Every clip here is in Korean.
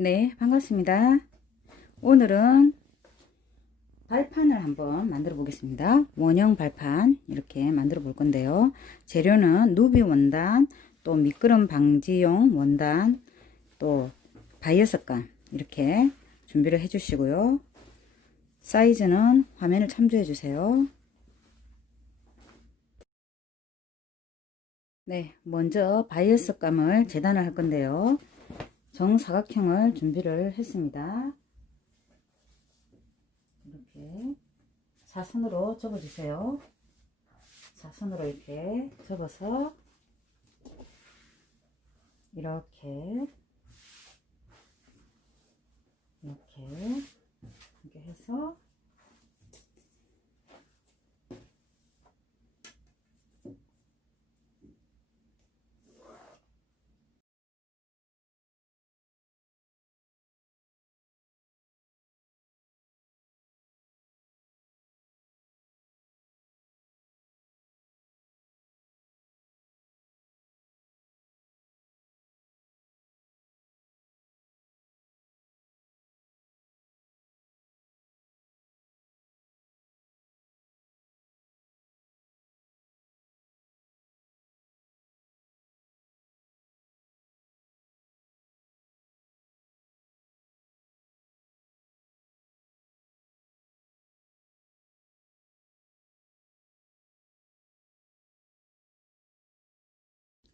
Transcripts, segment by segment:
네, 반갑습니다. 오늘은 발판을 한번 만들어 보겠습니다. 원형 발판 이렇게 만들어 볼 건데요. 재료는 누비 원단, 또 미끄럼 방지용 원단, 또 바이어스감 이렇게 준비를 해 주시고요. 사이즈는 화면을 참조해 주세요. 네, 먼저 바이어스감을 재단을 할 건데요. 정사각형을 준비를 했습니다. 이렇게 사선으로 접어주세요. 사선으로 이렇게 접어서 이렇게 이렇게 이렇게 해서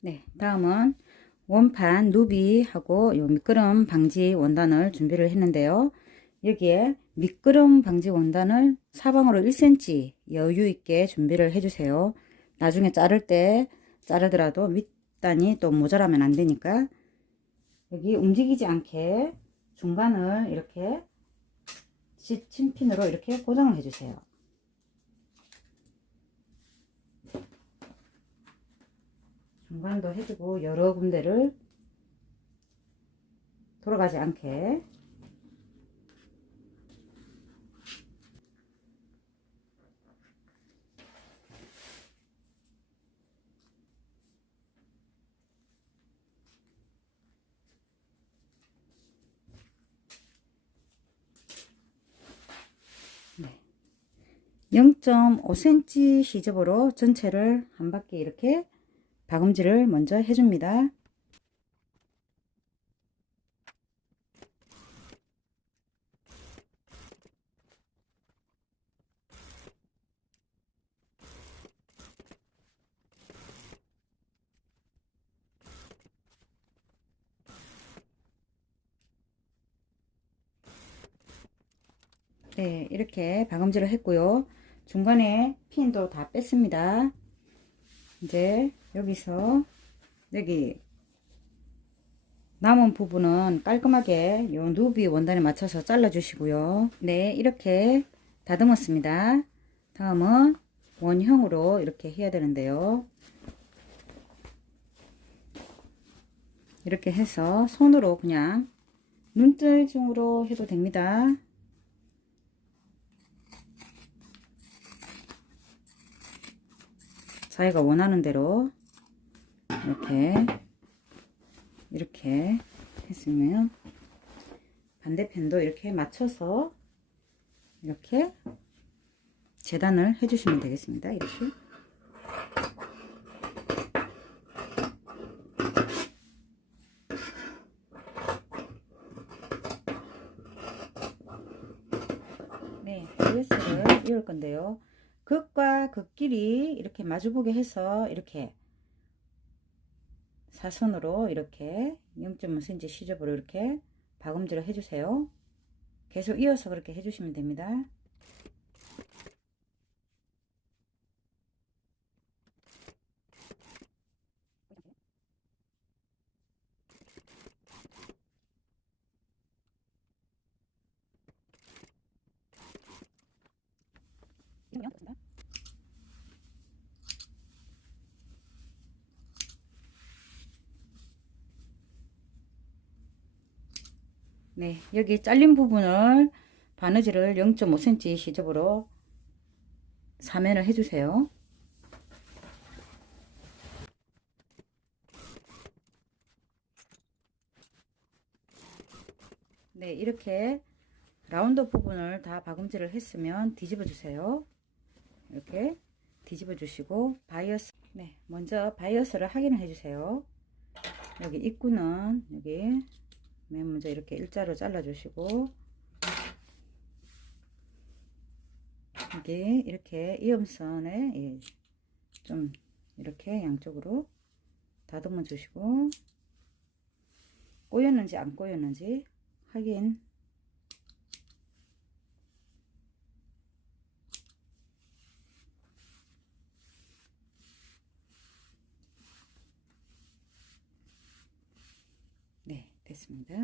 네, 다음은 원판 누비하고 요 미끄럼 방지 원단을 준비를 했는데요. 여기에 미끄럼 방지 원단을 사방으로 1cm 여유 있게 준비를 해주세요. 나중에 자를 때 자르더라도 밑단이 또 모자라면 안 되니까 여기 움직이지 않게 중간을 이렇게 시침핀으로 이렇게 고정을 해주세요. 중간도 해주고 여러 군데를 돌아가지 않게 네. 0.5cm 시접으로 전체를 한 바퀴 이렇게 박음질을 먼저 해줍니다. 네, 이렇게 박음질을 했고요. 중간에 핀도 다 뺐습니다. 이제 여기서 여기 남은 부분은 깔끔하게 요 누비 원단에 맞춰서 잘라 주시고요. 네 이렇게 다듬었습니다. 다음은 원형으로 이렇게 해야 되는데요. 이렇게 해서 손으로 그냥 눈뜰 중으로 해도 됩니다 자기가 원하는 대로 이렇게 이렇게 했으면 반대편도 이렇게 맞춰서 이렇게 재단을 해주시면 되겠습니다. 이렇게 네, 베이스를 이을 건데요. 극과 극끼리 이렇게 마주보게 해서 이렇게 사선으로 이렇게 0.5cm 시접으로 이렇게 박음질을 해주세요. 계속 이어서 그렇게 해주시면 됩니다. 네, 여기 잘린 부분을 바느질을 0.5cm 시접으로 사면을 해주세요. 네, 이렇게 라운드 부분을 다 박음질을 했으면 뒤집어 주세요. 이렇게 뒤집어 주시고 바이어스 네, 먼저 바이어스를 확인을 해 주세요. 여기 입구는 여기 맨 먼저 이렇게 일자로 잘라 주시고 여기 이렇게 이음선에 예, 좀 이렇게 양쪽으로 다듬어 주시고 꼬였는지 안 꼬였는지 확인 네 됐습니다.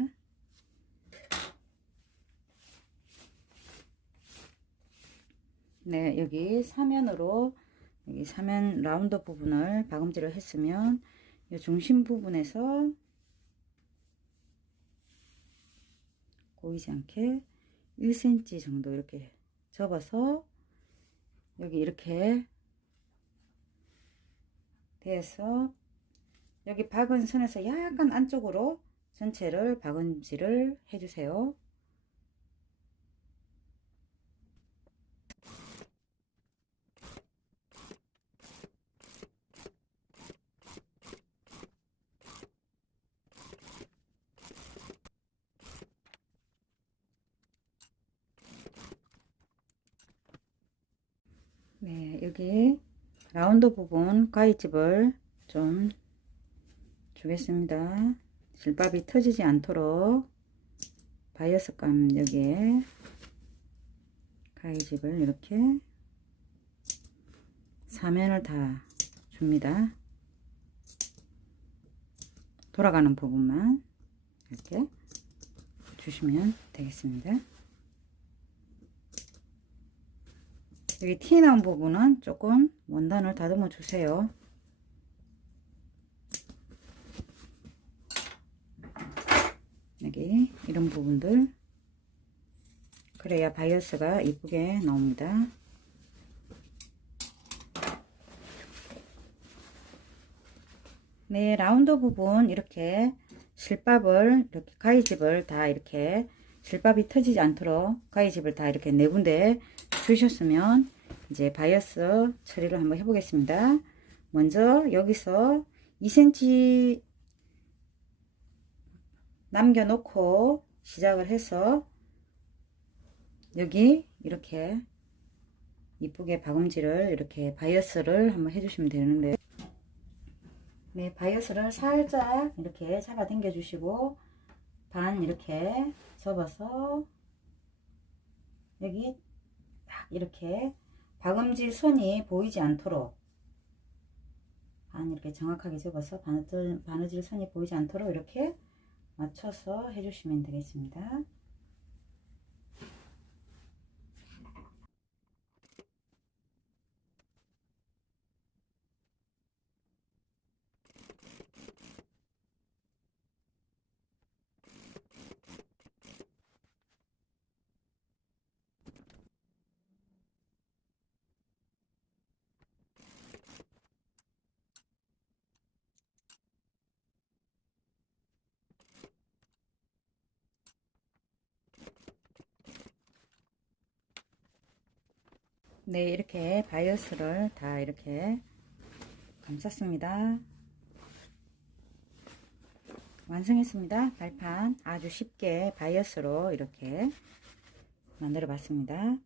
네 여기 사면으로 여기 사면 라운드 부분을 박음질을 했으면 이 중심 부분에서 보이지 않게 1cm 정도 이렇게 접어서 여기 이렇게 돼서 여기 박은 선에서 약간 안쪽으로 전체를 박음질을 해주세요. 네, 여기 라운드 부분 가위집을 좀 주겠습니다. 실밥이 터지지 않도록 바이어스 감 여기에 가위집을 이렇게 사면을 다 줍니다. 돌아가는 부분만 이렇게 주시면 되겠습니다. 여기 티 나온 부분은 조금 원단을 다듬어 주세요. 여기 이런 부분들 그래야 바이어스가 이쁘게 나옵니다. 네, 라운드 부분 이렇게 실밥을 이렇게 가위집을 다 이렇게 실밥이 터지지 않도록 가위집을 다 이렇게 네 군데 주셨으면 이제 바이어스 처리를 한번 해보겠습니다. 먼저 여기서 2cm 남겨놓고 시작을 해서 여기 이렇게 이쁘게 박음질을 이렇게 바이어스를 한번 해주시면 되는데 네 바이어스를 살짝 이렇게 잡아 당겨 주시고 반 이렇게 접어서 여기 딱 이렇게 박음질 선이 보이지 않도록 반 이렇게 정확하게 접어서 바느질, 바느질 선이 보이지 않도록 이렇게 맞춰서 해주시면 되겠습니다. 네, 이렇게 바이어스를 다 이렇게 감쌌습니다. 완성했습니다. 발판 아주 쉽게 바이어스로 이렇게 만들어 봤습니다.